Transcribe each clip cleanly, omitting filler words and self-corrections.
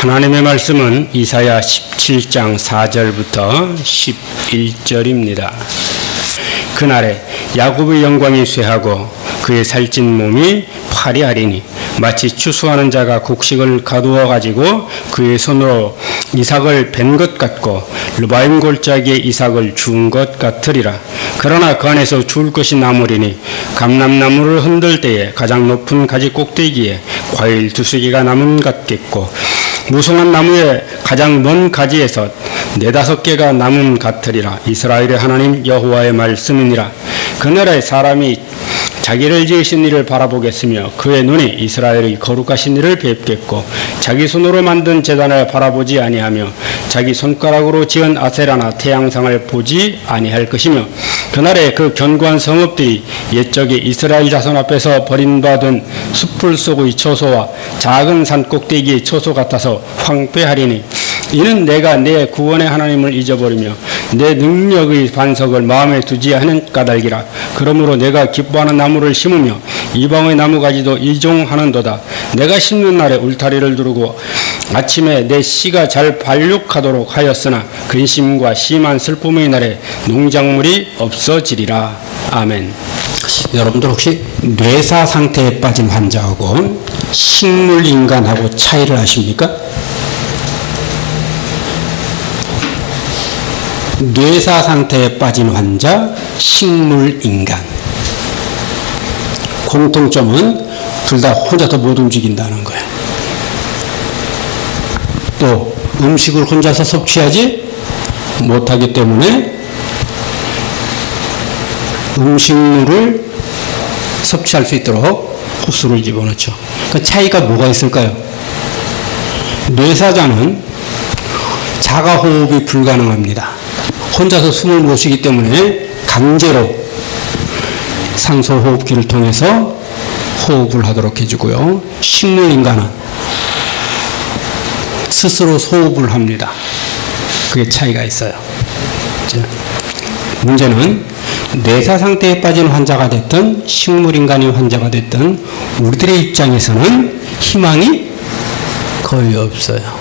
하나님의 말씀은 이사야 17장 4절부터 11절입니다. 그날에 야곱의 영광이 쇠하고 그의 살찐 몸이 파리하리니 마치 추수하는 자가 곡식을 가두어 가지고 그의 손으로 이삭을 벤 것 같고 르바임 골짜기에 이삭을 주운 것 같으리라. 그러나 그 안에서 주울 것이 남으리니 감람나무를 흔들 때에 가장 높은 가지 꼭대기에 과일 두세 개가 남은 것 같겠고 무성한 나무의 가장 먼 가지에서 4-5개가 남은 같으리라. 이스라엘의 하나님 여호와의 말씀이니라. 그날에 사람이 자기를 지으신 이를 바라보겠으며 그의 눈이 이스라엘의 거룩하신 이를 뵙겠고 자기 손으로 만든 제단을 바라보지 아니하며 자기 손가락으로 지은 아세라나 태양상을 보지 아니할 것이며 그날에 그 견고한 성읍들이 옛적에 이스라엘 자손 앞에서 버림받은 숲풀 속의 초소와 작은 산 꼭대기의 초소 같아서 황폐하리니 이는 내가 내 구원의 하나님을 잊어버리며 내 능력의 반석을 마음에 두지 않은 까닭이라. 그러므로 내가 기뻐하는 나무를 심으며 이방의 나무가지도 이종하는도다. 내가 심는 날에 울타리를 두르고 아침에 내 씨가 잘 발육하도록 하였으나 근심과 심한 슬픔의 날에 농작물이 없어지리라. 아멘. 여러분들 혹시 뇌사 상태에 빠진 환자하고 식물 인간하고 차이를 아십니까? 뇌사 상태에 빠진 환자, 식물 인간. 공통점은 둘 다 혼자서 못 움직인다는 거예요. 또 음식을 혼자서 섭취하지 못하기 때문에 음식물을 섭취할 수 있도록 흡수를 집어넣죠. 그 차이가 뭐가 있을까요? 뇌사자는 자가호흡이 불가능합니다. 혼자서 숨을 못 쉬기 때문에 강제로 산소호흡기를 통해서 호흡을 하도록 해주고요. 식물인간은 스스로 소흡을 합니다. 그게 차이가 있어요. 문제는 뇌사 상태에 빠진 환자가 됐든 식물인간이 환자가 됐든 우리들의 입장에서는 희망이 거의 없어요.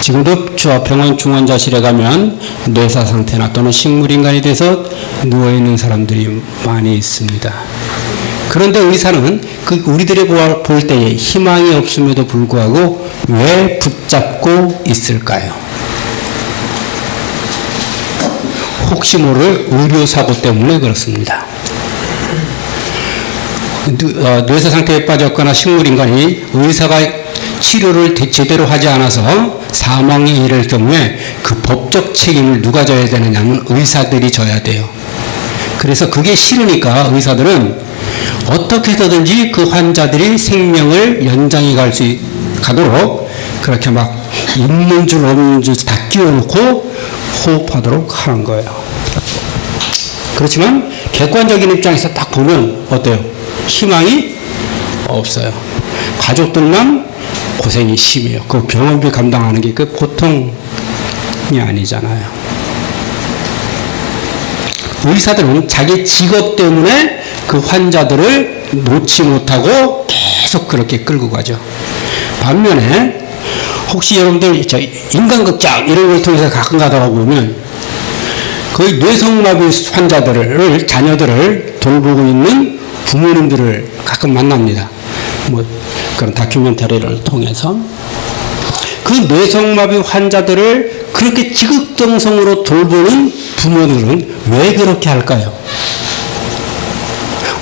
지금도 저 병원 중환자실에 가면 뇌사 상태나 또는 식물인간이 돼서 누워있는 사람들이 많이 있습니다. 그런데 의사는 우리들이 볼 때에 희망이 없음에도 불구하고 왜 붙잡고 있을까요? 혹시 모를 의료사고 때문에 그렇습니다. 뇌사 상태에 빠졌거나 식물인간이 의사가 치료를 제대로 하지 않아서 사망에 이를 경우에 그 법적 책임을 누가 져야 되느냐면 의사들이 져야 돼요. 그래서 그게 싫으니까 의사들은 어떻게 해서든지 그 환자들이 생명을 연장해 가도록 그렇게 막 있는 줄 없는 줄 다 끼워놓고 호흡하도록 하는 거예요. 그렇지만 객관적인 입장에서 딱 보면 어때요? 희망이 없어요. 가족들만 고생이 심해요. 그 병원비 감당하는 게 그 보통이 아니잖아요. 의사들은 자기 직업 때문에 그 환자들을 놓지 못하고 계속 그렇게 끌고 가죠. 반면에 혹시 여러분들 인간극장 이런 걸 통해서 가끔 가다가 보면 거의 뇌성마비 환자들을 자녀들을 돌보고 있는 부모님들을 가끔 만납니다. 그런 다큐멘터리를 통해서 그 뇌성마비 환자들을 그렇게 지극정성으로 돌보는 부모들은 왜 그렇게 할까요?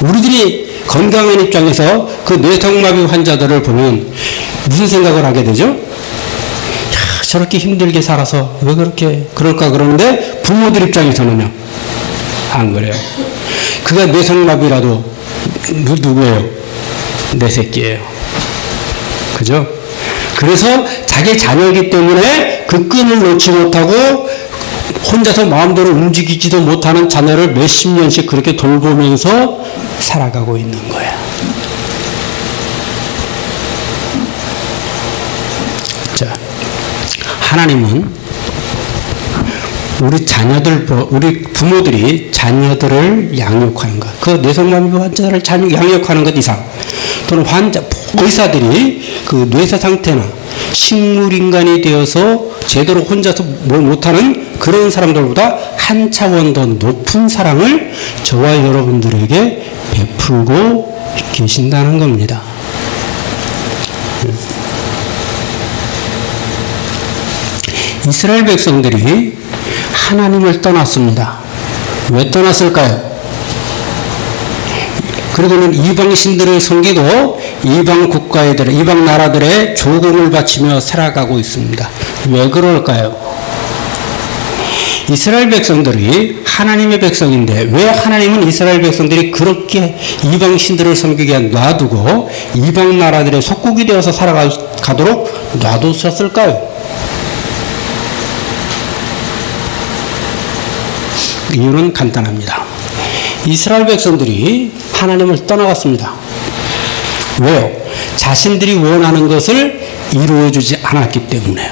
우리들이 건강한 입장에서 그 뇌성마비 환자들을 보면 무슨 생각을 하게 되죠? 야, 저렇게 힘들게 살아서 왜 그렇게 그럴까 그러는데 부모들 입장에서는요 안 그래요. 그가 뇌성마비라도 누구예요? 내 새끼예요. 그죠? 그래서 자기 자녀이기 때문에 그 끈을 놓지 못하고 혼자서 마음대로 움직이지도 못하는 자녀를 몇십 년씩 그렇게 돌보면서 살아가고 있는 거야. 자, 하나님은 우리 부모들이 자녀들을 양육하는 것, 그 뇌성마비 환자를 양육하는 것 이상, 또는 의사들이 그 뇌사 상태나 식물인간이 되어서 제대로 혼자서 뭘 못하는 그런 사람들보다 한 차원 더 높은 사랑을 저와 여러분들에게 베풀고 계신다는 겁니다. 이스라엘 백성들이 하나님을 떠났습니다. 왜 떠났을까요? 그리고는 이방 신들을 섬기고 이방 국가애들, 이방 나라들의 조공을 바치며 살아가고 있습니다. 왜 그럴까요? 이스라엘 백성들이 하나님의 백성인데 왜 하나님은 이스라엘 백성들이 그렇게 이방 신들을 섬기게 놔두고 이방 나라들의 속국이 되어서 살아가도록 놔두셨을까요? 이유는 간단합니다. 이스라엘 백성들이 하나님을 떠나갔습니다. 왜요? 자신들이 원하는 것을 이루어주지 않았기 때문에요.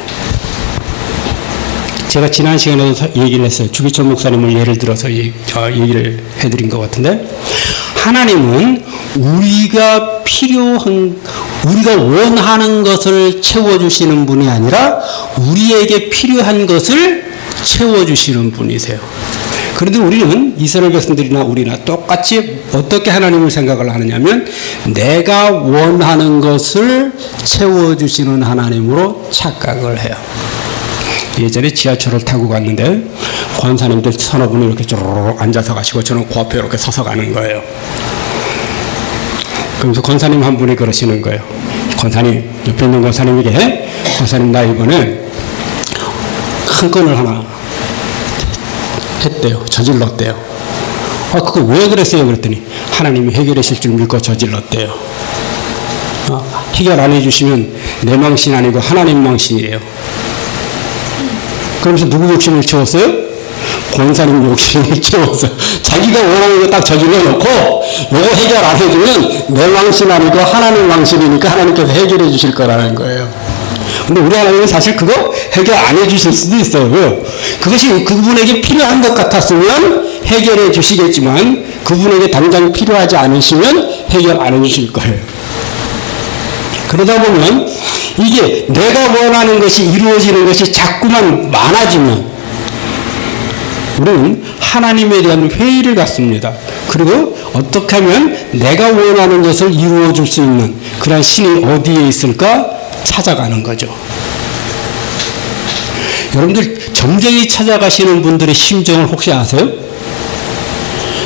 제가 지난 시간에도 얘기를 했어요. 주기철 목사님을 예를 들어서 얘기를 해드린 것 같은데, 하나님은 우리가 원하는 것을 채워주시는 분이 아니라 우리에게 필요한 것을 채워주시는 분이세요. 그런데 우리는 이스라엘 백성들이나 우리나 똑같이 어떻게 하나님을 생각을 하느냐면 내가 원하는 것을 채워주시는 하나님으로 착각을 해요. 예전에 지하철을 타고 갔는데 권사님들 서너 분이 이렇게 쪼르륵 앉아서 가시고 저는 그 앞에 이렇게 서서 가는 거예요. 그러면서 권사님 한 분이 그러시는 거예요. 권사님, 옆에 있는 권사님에게 권사님 나 이번에 한 건을 하나 했대요. 저질렀대요. 그거 왜 그랬어요? 그랬더니 하나님이 해결해 주실 줄 믿고 저질렀대요. 해결 안 해주시면 내 망신 아니고 하나님 망신이에요. 그러면서 누구 욕심을 채웠어요? 권사님 욕심을 채웠어요. 자기가 원하는 거 딱 저질러 놓고 요거 해결 안 해주면 내 망신 아니고 하나님 망신이니까 하나님께서 해결해 주실 거라는 거예요. 근데 우리 하나님은 사실 그거 해결 안 해주실 수도 있어요. 왜요? 그것이 그분에게 필요한 것 같았으면 해결해 주시겠지만 그분에게 당장 필요하지 않으시면 해결 안 해주실 거예요. 그러다 보면 이게 내가 원하는 것이 이루어지는 것이 자꾸만 많아지면 우리는 하나님에 대한 회의를 갖습니다. 그리고 어떻게 하면 내가 원하는 것을 이루어 줄 수 있는 그런 신이 어디에 있을까 찾아가는 거죠. 여러분들 점쟁이 찾아가시는 분들의 심정을 혹시 아세요?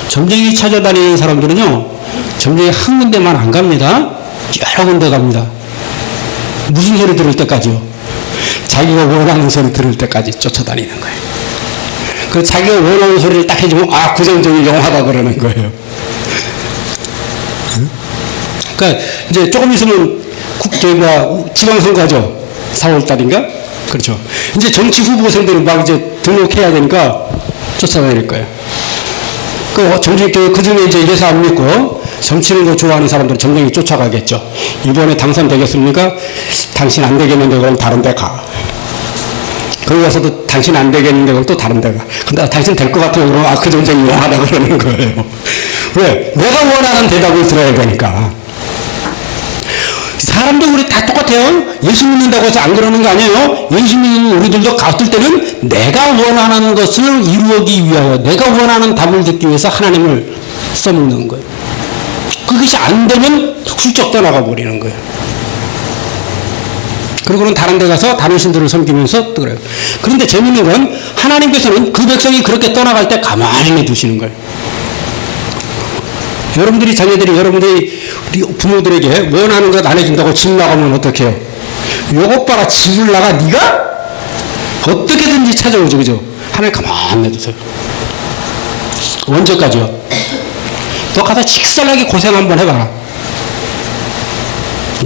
점쟁이 찾아다니는 사람들은요, 점쟁이 한 군데만 안 갑니다. 여러 군데 갑니다. 무슨 소리 들을 때까지요? 자기가 원하는 소리 들을 때까지 쫓아다니는 거예요. 그 자기가 원하는 소리를 딱 해주면 그 점쟁이 영하다 그러는 거예요. 그러니까 이제 조금 있으면 지방선거죠. 4월달인가? 그렇죠. 이제 정치 후보생들은 막 이제 등록해야 되니까 쫓아다닐 거예요. 그 중에 이제 예사 안 믿고 정치는 거 좋아하는 사람들은 점쟁이 쫓아가겠죠. 이번에 당선되겠습니까? 당신 안 되겠는데 그럼 다른 데 가. 거기 가서도 당신 안 되겠는데 그럼 또 다른 데 가. 근데 당신 될 것 같아요. 그러면 그 점쟁이 원하다 그러는 거예요. 왜? 내가 원하는 대답을 들어야 되니까. 사람도 우리 다 똑같아요. 예수 믿는다고 해서 안 그러는 거 아니에요. 예수 믿는 우리들도 어떨 때는 내가 원하는 것을 이루기 위하여 내가 원하는 답을 듣기 위해서 하나님을 써먹는 거예요. 그것이 안 되면 훌쩍 떠나가 버리는 거예요. 그리고는 다른 데 가서 다른 신들을 섬기면서 또 그래요. 그런데 재밌는 건 하나님께서는 그 백성이 그렇게 떠나갈 때 가만히 내두시는 거예요. 여러분들이 우리 부모들에게 원하는 것 안 해준다고 집 나가면 어떻게 해요? 요것 봐라, 집을 나가 네가 어떻게든지 찾아오죠. 그죠? 하나님 가만히 내두세요. 언제까지요? 너 가서 직설하게 고생 한번 해봐라.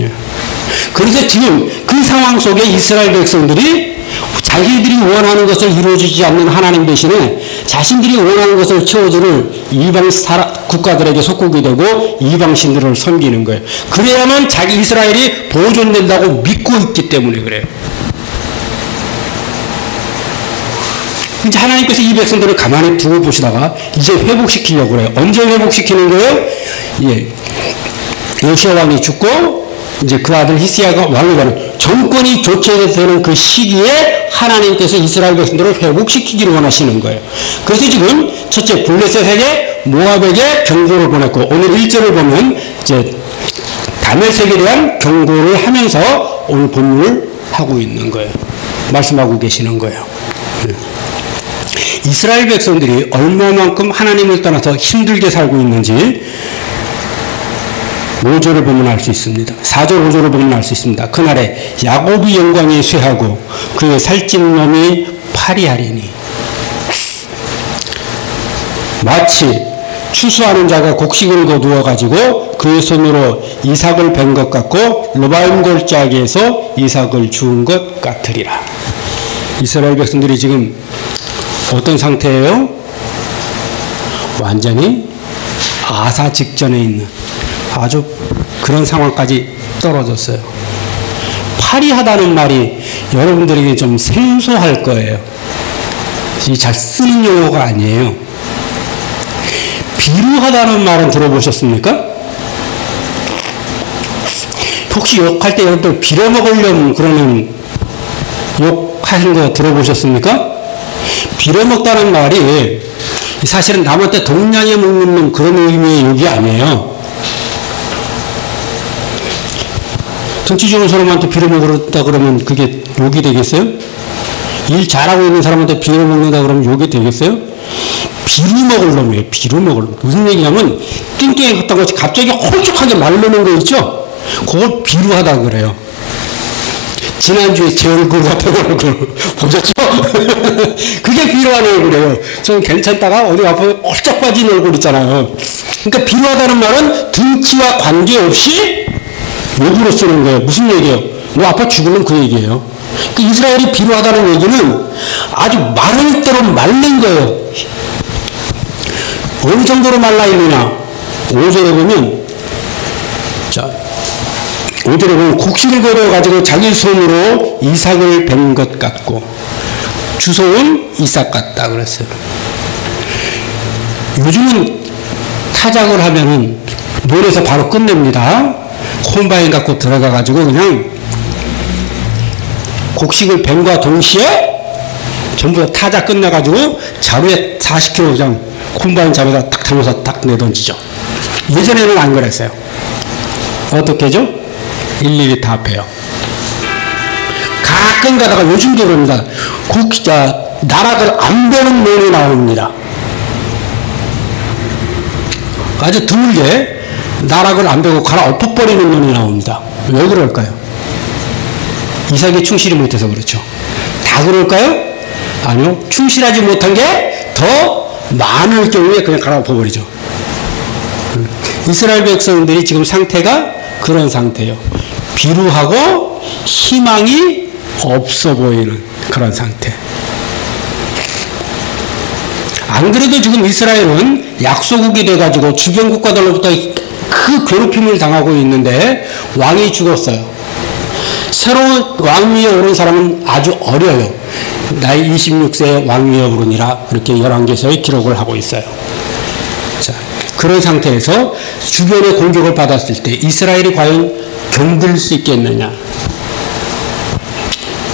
예. 그래서 지금 그 상황 속에 이스라엘 백성들이 자기들이 원하는 것을 이루어주지 않는 하나님 대신에 자신들이 원하는 것을 채워주는 이방 국가들에게 속국이 되고 이방 신들을 섬기는 거예요. 그래야만 자기 이스라엘이 보존된다고 믿고 있기 때문에 그래요. 이제 하나님께서 이 백성들을 가만히 두고 보시다가 이제 회복시키려고 그래요. 언제 회복시키는 거예요? 예. 요시아 왕이 죽고 이제 그 아들 히스기야가 왕이 되는 정권이 교체되는 그 시기에 하나님께서 이스라엘 백성들을 회복시키기를 원하시는 거예요. 그래서 지금 첫째 블레셋에게 모압에게 경고를 보냈고 오늘 1절을 보면 이제 다메섹에 대한 경고를 하면서 오늘 본문을 하고 있는 거예요. 말씀하고 계시는 거예요. 이스라엘 백성들이 얼마만큼 하나님을 떠나서 힘들게 살고 있는지 5절을 보면 알 수 있습니다. 4절 5절을 보면 알 수 있습니다. 그날에 야곱이 영광에 쇠하고 그의 살찐 놈이 파리하리니 마치 추수하는 자가 곡식을 거두어 가지고 그의 손으로 이삭을 벤 것 같고 르바임 골짜기에서 이삭을 주운 것 같으리라. 이스라엘 백성들이 지금 어떤 상태예요? 완전히 아사 직전에 있는 아주 그런 상황까지 떨어졌어요. 파리하다는 말이 여러분들에게 좀 생소할 거예요. 이 잘 쓰는 용어가 아니에요. 비루하다는 말은 들어보셨습니까? 혹시 욕할 때 여러분들 빌어먹으려면 그러는 욕하는 거 들어보셨습니까? 빌어먹다는 말이 사실은 남한테 동냥해 먹는 그런 의미의 욕이 아니에요. 정치 좋은 사람한테 빌어먹는다 그러면 그게 욕이 되겠어요? 일 잘하고 있는 사람한테 빌어먹는다 그러면 욕이 되겠어요? 비루먹을 놈이에요. 비루먹을 놈. 무슨 얘기냐면 띵띵했던 것이 갑자기 홀쭉하게 마르는 거 있죠? 그걸 비루하다 그래요. 지난주에 제 얼굴 같은 얼굴 보셨죠? 그게 비루한 얼굴이에요. 좀 괜찮다가 어디 아프면 홀쩍 빠진 얼굴 있잖아요. 그러니까 비루하다는 말은 등치와 관계없이 욕으로 쓰는 거예요. 무슨 얘기예요? 너 아파 죽으면 그 얘기예요. 그 이스라엘이 비루하다는 얘기는 아주 마를 대로 말린 거예요. 어느 정도로 말라있느냐? 5절에 보면, 자, 5절에 보면 곡식을 걸어가지고 자기 손으로 이삭을 벤 것 같고, 주소는 이삭 같다 그랬어요. 요즘은 타작을 하면은 노래에서 바로 끝냅니다. 콤바인 갖고 들어가가지고 그냥 곡식을 뱀과 동시에 전부 다 타작 끝내가지고 자루에 40kg 그냥 콤바인 자루에다 탁 담아서 딱 내던지죠. 예전에는 안 그랬어요. 어떻게 하죠? 일일이 다 베요. 가끔 가다가 요즘도 그럽니다. 나락을 안 베는 면이 나옵니다. 아주 드물게 나락을 안 베고 갈아엎어버리는 면이 나옵니다. 왜 그럴까요? 이삭이 충실히 못해서 그렇죠. 다 그럴까요? 아니요. 충실하지 못한 게 더 많을 경우에 그냥 갈아엎어버리죠. 이스라엘 백성들이 지금 상태가 그런 상태예요. 비루하고 희망이 없어 보이는 그런 상태. 안 그래도 지금 이스라엘은 약소국이 돼가지고 주변 국가들로부터 그 괴롭힘을 당하고 있는데 왕이 죽었어요. 새로운 왕 위에 오른 사람은 아주 어려요. 나이 26세에 왕 위에 오르니라 이렇게 열왕기서에 기록을 하고 있어요. 자, 그런 상태에서 주변의 공격을 받았을 때 이스라엘이 과연 견딜 수 있겠느냐?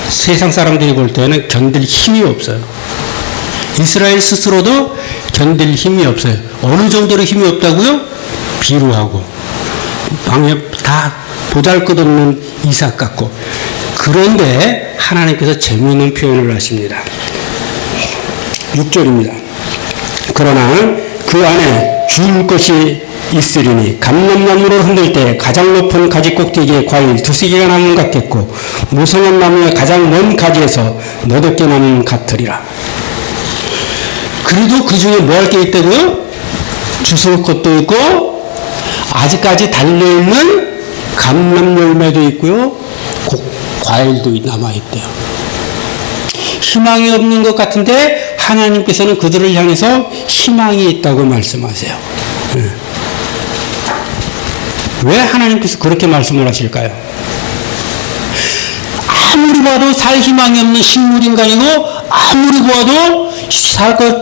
세상 사람들이 볼 때는 견딜 힘이 없어요. 이스라엘 스스로도 견딜 힘이 없어요. 어느 정도로 힘이 없다고요? 비루하고 방에 다 보잘것없는 이삭 같고. 그런데 하나님께서 재미있는 표현을 하십니다. 6절입니다. 그러나 그 안에 주울 것이 있으리니 감람나무를 흔들 때 가장 높은 가지 꼭대기에 과일 두세 개가 남은 것 같겠고 무성한 나무의 가장 먼 가지에서 너댓 개 남은 같으리라. 그래도 그 중에 뭐 할 게 있다고요? 주술 것도 있고 아직까지 달려있는 감람 열매도 있고요. 과일도 남아있대요. 희망이 없는 것 같은데 하나님께서는 그들을 향해서 희망이 있다고 말씀하세요. 왜 하나님께서 그렇게 말씀을 하실까요? 아무리 봐도 살 희망이 없는 식물인간이고 아무리 봐도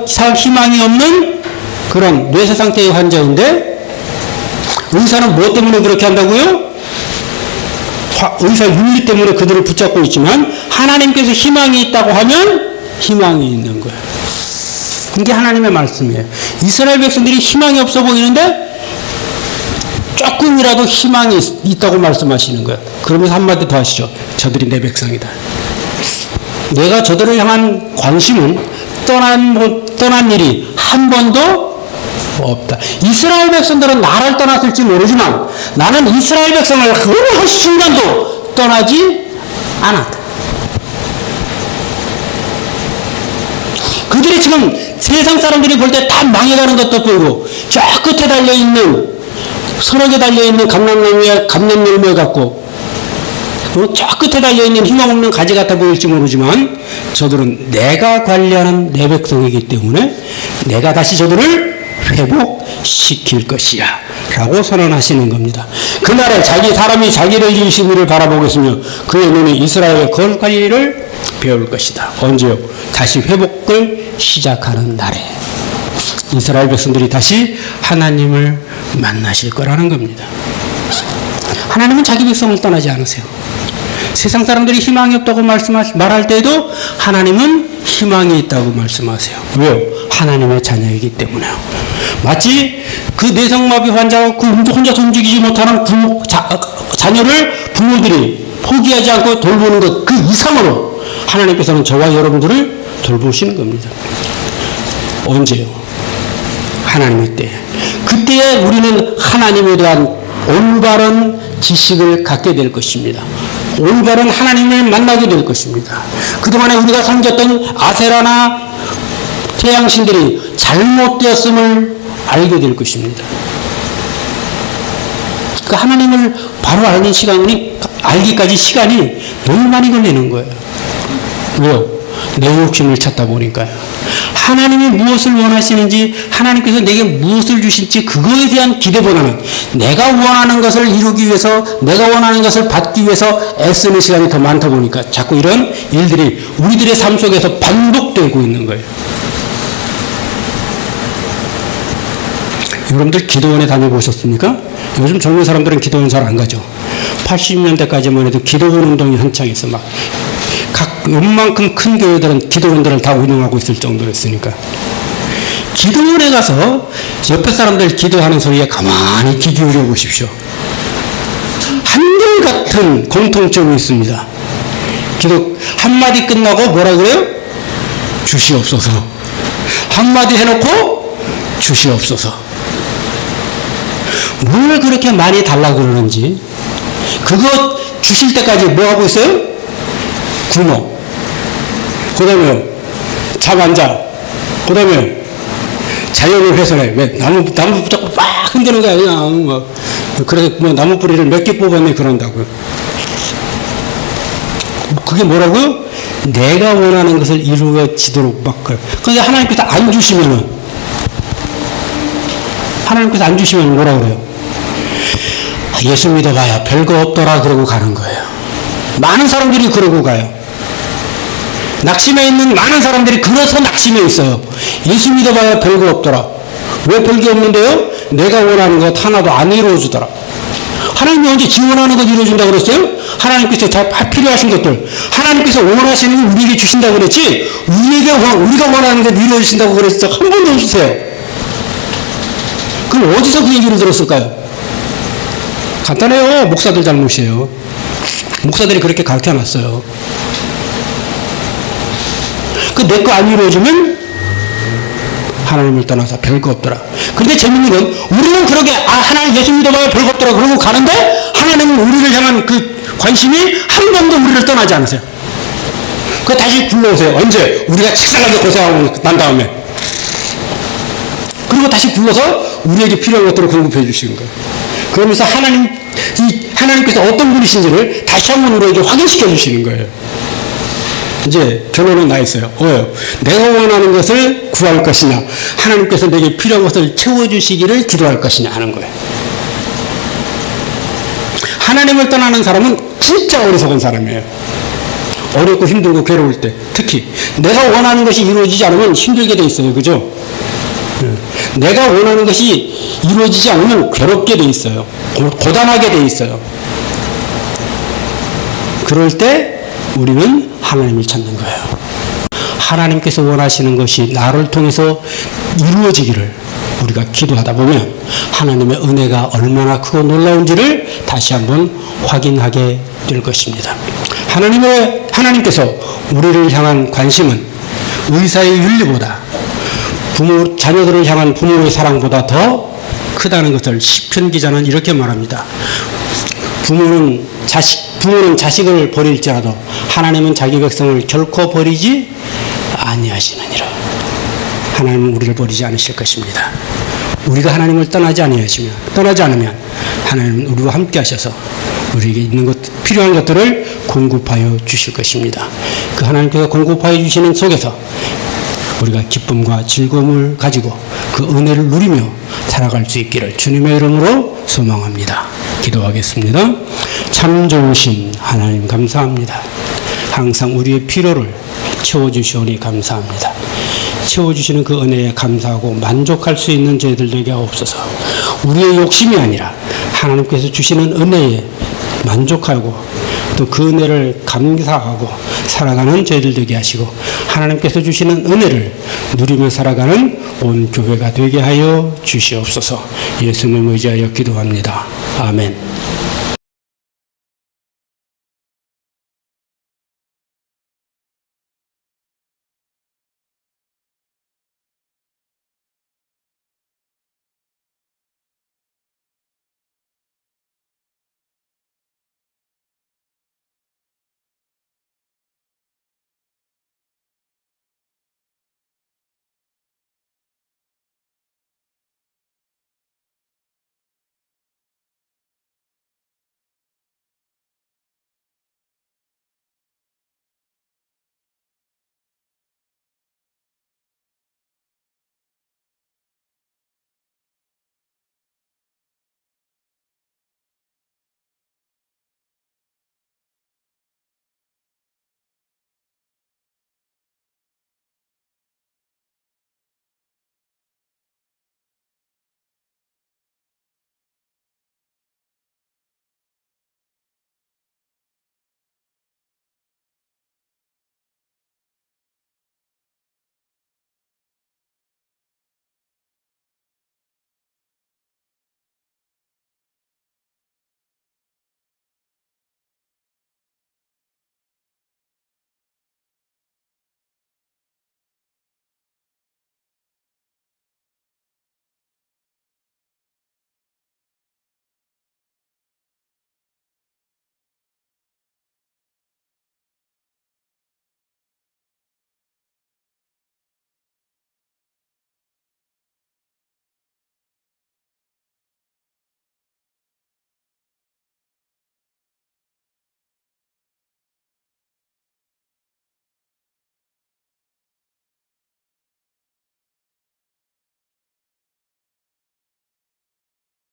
살 희망이 없는 그런 뇌세 상태의 환자인데 의사는 뭐 때문에 그렇게 한다고요? 의사 윤리 때문에 그들을 붙잡고 있지만 하나님께서 희망이 있다고 하면 희망이 있는 거예요. 이게 하나님의 말씀이에요. 이스라엘 백성들이 희망이 없어 보이는데 조금이라도 희망이 있다고 말씀하시는 거예요. 그러면서 한마디 더 하시죠. 저들이 내 백성이다. 내가 저들을 향한 관심은 떠난 일이 한 번도 없다. 이스라엘 백성들은 나를 떠났을지 모르지만 나는 이스라엘 백성을 어느 한 순간도 떠나지 않았다. 그들이 지금 세상 사람들이 볼 때 다 망해가는 것도 보이고 저 끝에 달려있는 서력에 달려있는 감람열매 같고 저 끝에 달려있는 희망 없는 가지 같아 보일지 모르지만 저들은 내가 관리하는 내 백성이기 때문에 내가 다시 저들을 회복시킬 것이야 라고 선언하시는 겁니다. 그날에 사람이 자기를 지으신 이를 바라보겠으며 그의 눈이 이스라엘의 거룩 관리를 배울 것이다. 언제요? 다시 회복을 시작하는 날에 이스라엘 백성들이 다시 하나님을 만나실 거라는 겁니다. 하나님은 자기 백성을 떠나지 않으세요. 세상 사람들이 희망이 없다고 말할 때에도 하나님은 희망이 있다고 말씀하세요. 왜요? 하나님의 자녀이기 때문에요. 마치 그 뇌성마비 환자가 혼자서 움직이지 못하는 자녀를 부모들이 포기하지 않고 돌보는 것 그 이상으로 하나님께서는 저와 여러분들을 돌보시는 겁니다. 언제요? 하나님의 때. 그때에 우리는 하나님에 대한 올바른 지식을 갖게 될 것입니다. 올바른 하나님을 만나게 될 것입니다. 그동안에 우리가 섬겼던 아세라나 태양신들이 잘못되었음을 알게 될 것입니다. 그 하나님을 바로 아는 시간이 알기까지 시간이 너무 많이 걸리는 거예요. 왜요? 내 욕심을 찾다 보니까요. 하나님이 무엇을 원하시는지 하나님께서 내게 무엇을 주실지 그거에 대한 기대보다는 내가 원하는 것을 이루기 위해서 내가 원하는 것을 받기 위해서 애쓰는 시간이 더 많다 보니까 자꾸 이런 일들이 우리들의 삶 속에서 반복되고 있는 거예요. 여러분들 기도원에 다녀보셨습니까? 요즘 젊은 사람들은 기도원 잘 안 가죠. 80년대까지만 해도 기도원 운동이 한창에서 막 각 웬만큼 큰 교회들은 기도원들을 다 운영하고 있을 정도였으니까 기도원에 가서 옆에 사람들 기도하는 소리에 가만히 귀 기울여 보십시오. 한결같은 공통점이 있습니다. 기도 한마디 끝나고 뭐라 그래요? 주시옵소서. 한마디 해놓고 주시옵소서. 뭘 그렇게 많이 달라고 그러는지 그거 주실 때까지 뭐 하고 있어요? 굶어. 그 다음에 잠 안 자. 그 다음에 자연을 훼손해. 왜? 나무 붙잡고 막 흔드는 거야. 그냥 뭐. 그래서 뭐 나무 뿌리를 몇 개 뽑았네 그런다고요. 그게 뭐라고요? 내가 원하는 것을 이루어지도록 막 그래. 그런데 하나님께서 안 주시면은 뭐라 그래요? 예수 믿어봐야 별거 없더라 그러고 가는 거예요. 많은 사람들이 그러고 가요. 낙심해 있는 많은 사람들이 그래서 낙심해 있어요. 예수 믿어봐야 별거 없더라. 왜 별게 없는데요? 내가 원하는 것 하나도 안 이루어지더라. 하나님이 언제 지원하는 것 이루어준다고 그랬어요? 하나님께서 필요하신 것들 하나님께서 원하시는 걸 우리에게 주신다고 그랬지 우리가 원하는 것 이루어주신다고 그랬어 한 번도 없으세요. 그럼 어디서 그 얘기를 들었을까요? 간단해요. 목사들 잘못이에요. 목사들이 그렇게 가르쳐놨어요. 내 거 안 이루어지면 하나님을 떠나서 별거 없더라. 근데 재밌는 건 우리는 그러게 하나님 예수 믿어봐야 별거 없더라 그러고 가는데 하나님은 우리를 향한 그 관심이 한 번도 우리를 떠나지 않으세요. 그 다시 불러오세요. 언제? 우리가 치사하게 고생하고 난 다음에 그리고 다시 불러서 우리에게 필요한 것들을 공급해 주시는 거예요. 그러면서 하나님께서 어떤 분이신지를 다시 한번 우리에게 확인시켜 주시는 거예요. 이제 결론은 나 있어요. 내가 원하는 것을 구할 것이냐 하나님께서 내게 필요한 것을 채워주시기를 기도할 것이냐 하는 거예요. 하나님을 떠나는 사람은 진짜 어리석은 사람이에요. 어렵고 힘들고 괴로울 때 특히 내가 원하는 것이 이루어지지 않으면 힘들게 돼 있어요. 그죠? 내가 원하는 것이 이루어지지 않으면 괴롭게 돼 있어요. 고단하게 돼 있어요. 그럴 때 우리는 하나님을 찾는 거예요. 하나님께서 원하시는 것이 나를 통해서 이루어지기를 우리가 기도하다 보면 하나님의 은혜가 얼마나 크고 놀라운지를 다시 한번 확인하게 될 것입니다. 하나님께서 우리를 향한 관심은 의사의 윤리보다 자녀들을 향한 부모의 사랑보다 더 크다는 것을 시편 기자는 이렇게 말합니다. 부모는 자식을 버릴지라도 하나님은 자기 백성을 결코 버리지 아니하시느니라. 하나님은 우리를 버리지 않으실 것입니다. 우리가 하나님을 떠나지 않으면 하나님은 우리와 함께 하셔서 우리에게 있는 것, 필요한 것들을 공급하여 주실 것입니다. 그 하나님께서 공급하여 주시는 속에서 우리가 기쁨과 즐거움을 가지고 그 은혜를 누리며 살아갈 수 있기를 주님의 이름으로 소망합니다. 기도하겠습니다. 참 좋으신 하나님 감사합니다. 항상 우리의 필요를 채워주시오니 감사합니다. 채워주시는 그 은혜에 감사하고 만족할 수 있는 저희들 되게 하옵소서. 우리의 욕심이 아니라 하나님께서 주시는 은혜에 만족하고 또 그 은혜를 감사하고 살아가는 저희들 되게 하시고 하나님께서 주시는 은혜를 누리며 살아가는 온 교회가 되게 하여 주시옵소서. 예수님을 의지하여 기도합니다. 아멘.